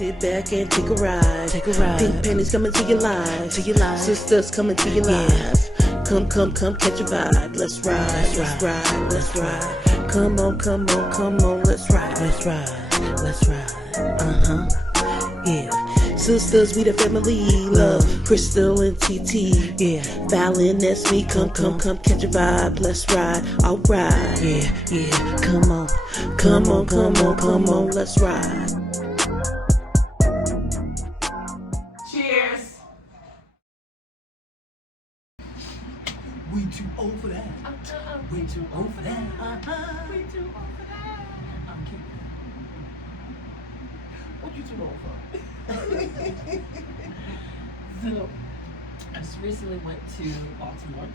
Sit back and take a ride. Pink panties coming to your life. Sisters coming to your life. Come, catch a vibe. Let's ride. Come on, let's ride. Yeah. Sisters, we the family. Love, Crystal and TT. Yeah. Fallon, that's me. Come, catch a vibe. Let's ride. Alright. Yeah. Come on, let's ride. Cheers. We too old for that. We too old for that. We too old for that. I'm kidding. What you too old for? So, I just recently went to Baltimore,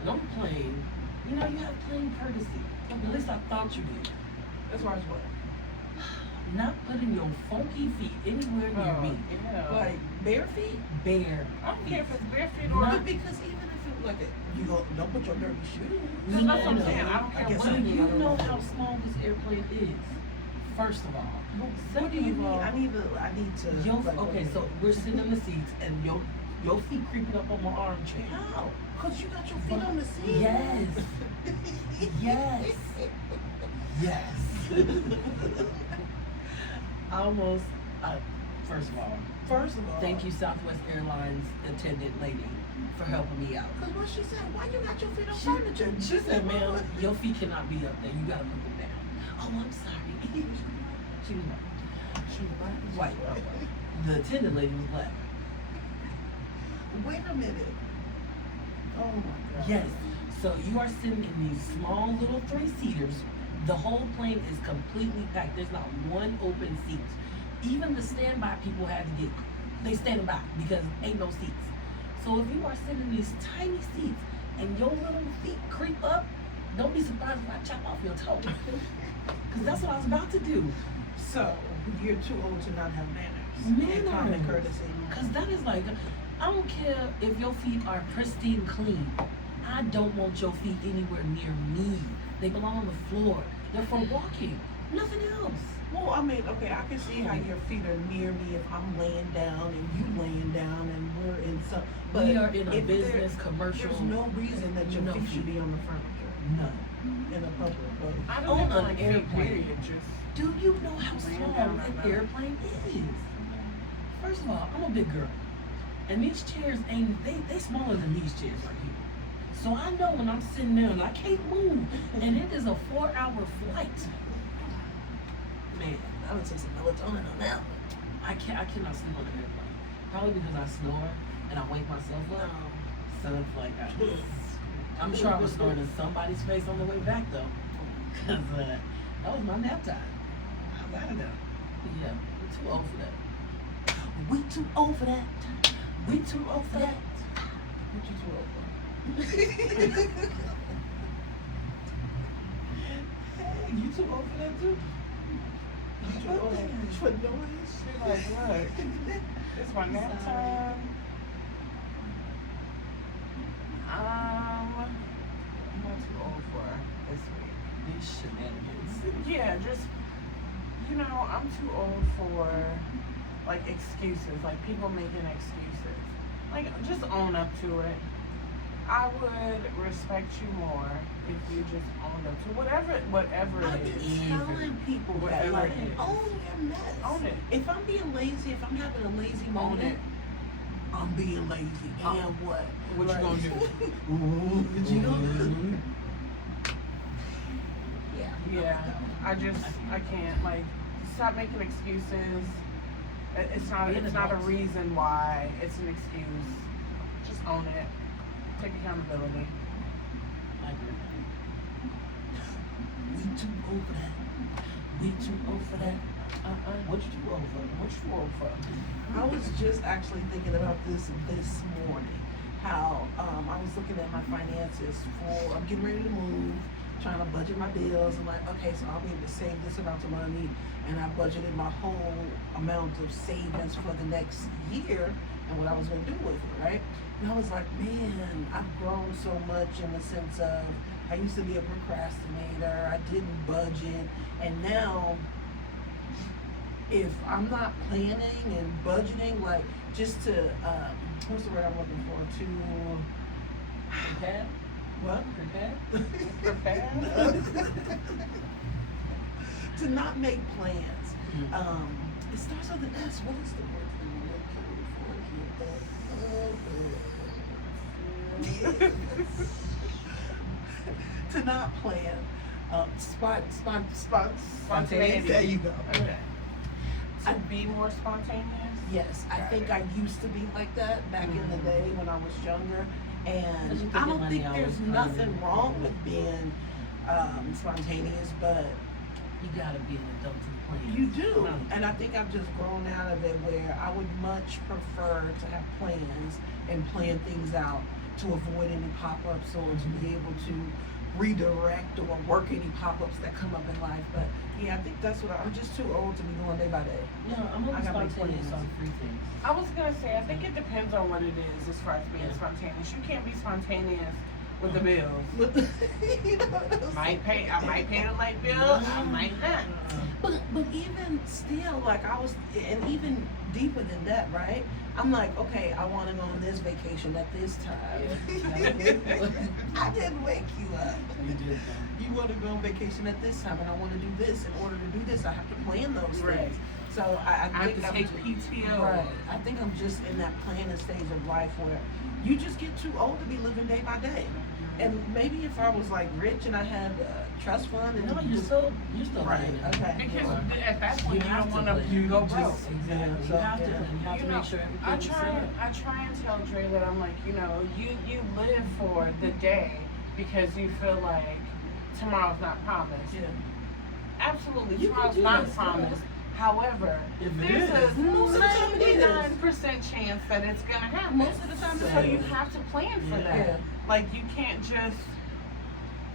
and on the plane, you know, you have plane courtesy. At least I thought you did. As far as what? Not putting your funky feet anywhere near me. Yeah. Like bare feet? Bare. I don't care if it's bare feet or not because even if it's like you don't put your dirty shoes. No, That's what I'm saying. I don't care what. Do you know how small this airplane is? First of all. What do you mean? I need to. Okay, so we're sitting in the seats and your feet creeping up on my armchair. How? Because you got your feet on the seat. Yes. First of all, thank you, Southwest Airlines attendant lady, for helping me out. Because what she said, why you got your feet on furniture? She said, ma'am, your feet cannot be up there. You gotta put them down. Oh, I'm sorry. She was white. The attendant lady was black. Wait a minute. Oh my God. Yes. So you are sitting in these small little 3-seaters. The whole plane is completely packed. There's not one open seat. Even the standby people they standing by because ain't no seats. So if you are sitting in these tiny seats and your little feet creep up, don't be surprised if I chop off your toe. Because that's what I was about to do. So you're too old to not have manners. Manners. Common courtesy. Because that is like, I don't care if your feet are pristine clean. I don't want your feet anywhere near me. They belong on the floor. They're for walking. Nothing else. Well, I mean, okay, I can see how your feet are near me if I'm laying down and you laying down and we're in some. But we are in a business commercial. There's no reason that your feet should be on the furniture. No. In a public place. I don't know an airplane. Do you know how small an airplane is? First of all, I'm a big girl, and these chairs they smaller than these chairs right here. So I know when I'm sitting there and I can't move, and it is a 4-hour flight. Man, I would take some melatonin on that one. I cannot sleep on an airplane. Probably because I snore and I wake myself up. So it's like I'm sure I was snoring in somebody's face on the way back though, because that was my nap time. I gotta know. Yeah, we're too old for that. We too old for that. We too old for that. What you too old for? Hey, you too old for that too? For noise? Like what? It's my nap time. I'm not too old for this week. These shenanigans. Yeah, just I'm too old for like excuses, like people making excuses. Like just own up to it. I would respect you more if you just owned up to whatever it I've is. been telling people that, Whatever like, it is. own your mess. Own it. If I'm being lazy, if I'm having a lazy Own moment, it. I'm being lazy. And what? What Like, you gonna do? What you gonna do? Yeah, I can't, like, stop making excuses. It's not a reason why, it's an excuse. Just own it. Take accountability. I agree. We too old for that. We too old for that. What you too old for? What you too old for? I was just actually thinking about this morning. How I was looking at my finances I'm getting ready to move, trying to budget my bills. I'm like, okay, so I'll be able to save this amount of money, and I budgeted my whole amount of savings for the next year and what I was going to do with it, right? And I was like, man, I've grown so much in the sense of I used to be a procrastinator, I didn't budget, and now if I'm not planning and budgeting, like just to what's the word I'm looking for? To Prepare? what? Prepare? To not make plans. It starts with an S. What is the word I'm looking for here? To not plan. Spontaneity. There you go. Okay. To be more spontaneous? Yes, I think I used to be like that back in the day when I was younger, and I don't think there's nothing wrong with being spontaneous, but You gotta be an adult to plan. you do. And I think I've just grown out of it where I would much prefer to have plans and plan things out to avoid any pop-ups or to be able to redirect or work any pop-ups that come up in life. But yeah, I think that's what I'm just too old to be going day by day. No, I'm I only gotta make spontaneous plans. on free things. I was gonna say, I think it depends on what it is as far as being spontaneous. You can't be spontaneous with the bills. You know what I'm saying? I might pay the light bill, I might not. But even still, like I was, and even deeper than that, right? I'm like, okay, I want to go on this vacation at this time. I didn't wake you up. You did You want to go on vacation at this time, and I want to do this. In order to do this, I have to plan those Right. things. So I I think have to take PTO. Right. I think I'm just in that planning stage of life where you just get too old to be living day by day. And maybe if I was like rich and I had a trust fund and No, you're still right. planning. Okay. Because at that point, you have don't to want to plan. go broke. Exactly. Yeah, You so, have to yeah. plan. You have to make sure I everything's try set. and tell Dre that I'm like, you live for the day because you feel like tomorrow's not promised. Yeah. Absolutely, You can tomorrow's do not that still. promised. However, If it there's is. a Most of the time it is. 99% chance that it's gonna happen. Most of the time it So is. you have to plan for Yeah. that. Yeah. Like you can't just.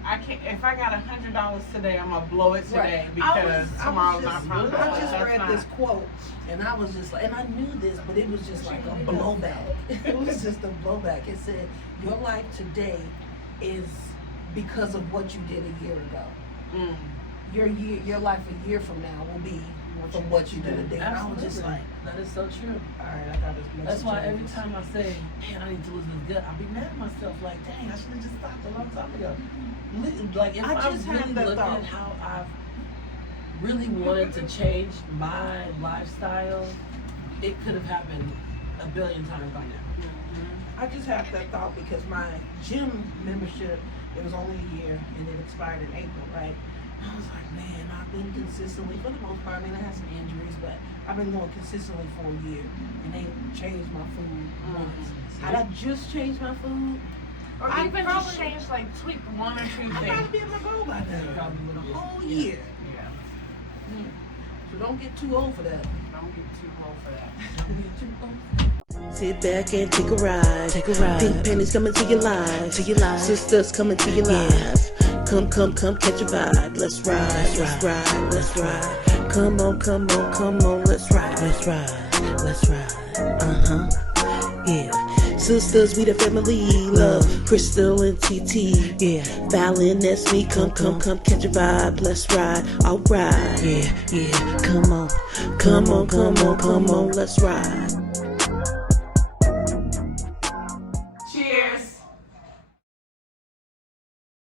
I can't. If I got $100 today, I'm gonna blow it today because tomorrow's not promised. I just That's read not- this quote, and I was just like, and I knew this, but it was just like a blowback. It was just a blowback. It said, your life today is because of what you did a year ago. Mm. Your life a year from now will be from what you did today. And I was just Absolutely. like, That is so true. all right, I got this. That's why every time I say, man, I need to lose this gut, I'll be mad at myself, like, dang, I should have just stopped a long time ago. Like, if I I just really had that looked thought. at how I've really wanted to change my lifestyle, it could have happened a billion times by now. I just have that thought because my gym membership, it was only a year and it expired in April, right? I was like, man, I've been consistently, for the most part, I mean, I had some injuries, but I've been going consistently for a year and they changed my food once. Had I just changed my food, Or I even probably- just change, like tweak one or two I things. gotta be able to go by then. Probably with a whole year. Yeah. So don't get too old for that. Don't get too low for that. Don't get too old. Sit back and take a ride. Take a ride. Pink pennies coming to your life. To your life. Sisters coming to your life. Come, catch a vibe. Let's ride. Let's ride. Let's ride. Come on, let's ride. Let's ride. Let's ride. Yeah. Sisters, we the family. Love, Crystal and TT. Yeah. Fallon, that's me. Come, catch a vibe. Let's ride. Alright. Yeah. Come on, let's ride.